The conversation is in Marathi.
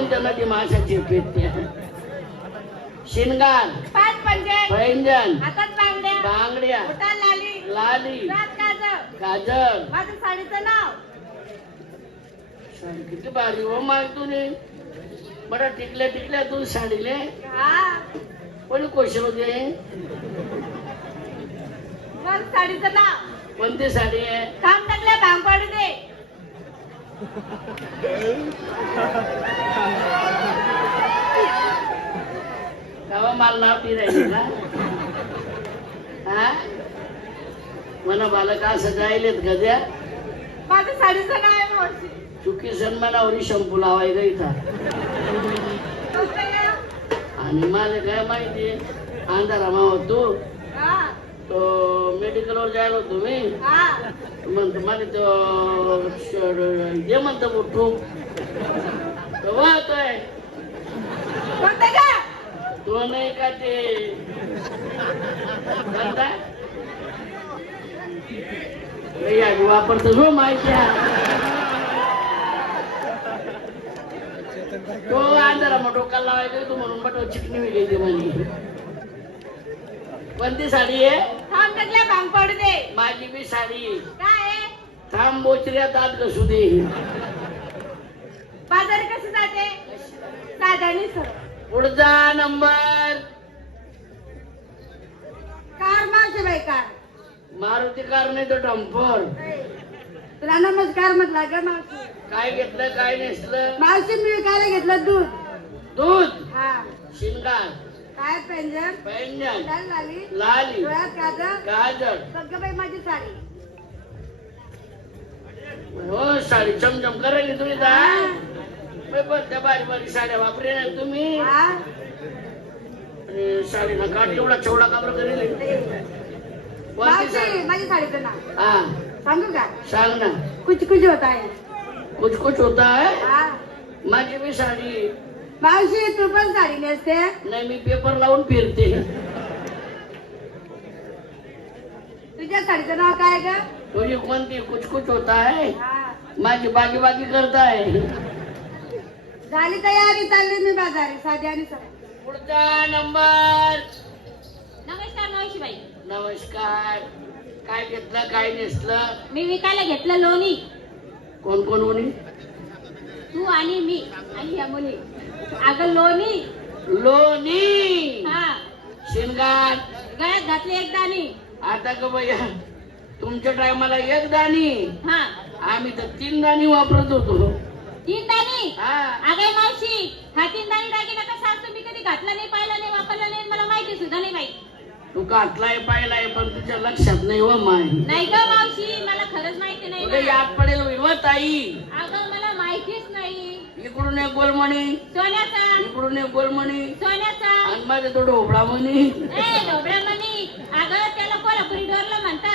म्हणून त्या नदी माशाची पेटते शिनगार पाच पंजे. पैंजण हातात बांगड्या. लाली. लाली रात काजळ. काजळ. माझं साडीचं नाव. साडी किती भारी हो माय तुने. बरं टिकल्या टिकल्या तू साडीले. हा. कोणी क्वेश्चन होते साडीचं नाव. कोणती साडी आहे? काम टाकल्या गावा माल राहिली ना हा मला बालक असं जायलेत गद्या माझं साडीचं नाव आहे मावशी चुकी सन्मानावरी शंपू लावाय ग इथं? आणि मला काय माहिती अंधारा मावा तू हा तो मेडिकलवर जायला होतो मी. हा म्हणतो मला तो दे म्हणतो बुट्टू तो वाहतोय कोणतं का? तो नाही का ते वापरतो हो माहिती. तो अंधारा मग डोक्याला लावायचा तू म्हणून बट चिकनी वेगळी म्हणे. कोणती साडी आहे? काम टाकल्या भांग पाडू दे. माझी बी साडी. काय थांब बोचऱ्या दात घसू दे. बाजारी कसं जाते? सर. पुढचा नंबर. कार मावशी बाई कार. मारुती कार नाही तर डंपर. तुला नमस्कार म्हटला ग मावशी? काय घेतलं काय नेसलं? मावशी मी विकायला घेतलं दूध. दूध? हा. शिंगार. काय पेंजन पैंजण लाल झाली लाली. सगळं बाई माझी साडी. हो साडी चमचम करायली तुम्ही बरं, त्या बारी बारी साड्या वापरे ना तुम्ही. हा. आणि साडीला काट एवढा चवडा काबर करेल. कोणती मावशी साडी? माझी साडीचं नाव. हा. सांगू का? सांग ना. कुछ कुछ होता है. कुछ कुछ होता है? हा. माझी बी साडी. मावशी तू पण साडी नेसते. नाही मी पेपर लावून फिरते. तुझ्या साडीचं नाव काय ग? तुझी कोणती कुछ कुछ होता है। हा। माझी बागी बागी करताय झाली तयारी चालली मी बाजारी साडी आणि पुढचा नंबर. नमस्कार मावशीबाई. नमस्कार. काय घेतलं काय नेसलं? मी विकायला घेतलं लोणी. कोण कोण कोणी तू आणि मी आणि ह्या मुली अगं लोणी. लोणी. हा. शिनगार गळ्यात घातली एक दाणी आता ग बया तुमच्या टायमाला एक दाणी. हा. आम्ही तर तीन दाणी वापरत होतो. तीन दाणी? हा. अगं मावशी हा तीन दाणी दागिना कसा असतो? मी कधी घातला नाही पाहिला नाही वापरला नाही मला माहिती सुद्धा नाही बाई. तू काटलाय पाहिलाय पण तुझ्या लक्षात नाही हो माय. नाही ग मावशी मला खरंच माहिती नाही तुला ना. याद पडेल विव ताई. अगं इकडून एक गोलमणी सोन्याचा. इकडून एक गोलमणी सोन्याचा. आणि माझ्या तो ढोबळा म्हणी. ढोबळा म्हणी. अगं त्याला कोल्हापुरी डोरला म्हणतात.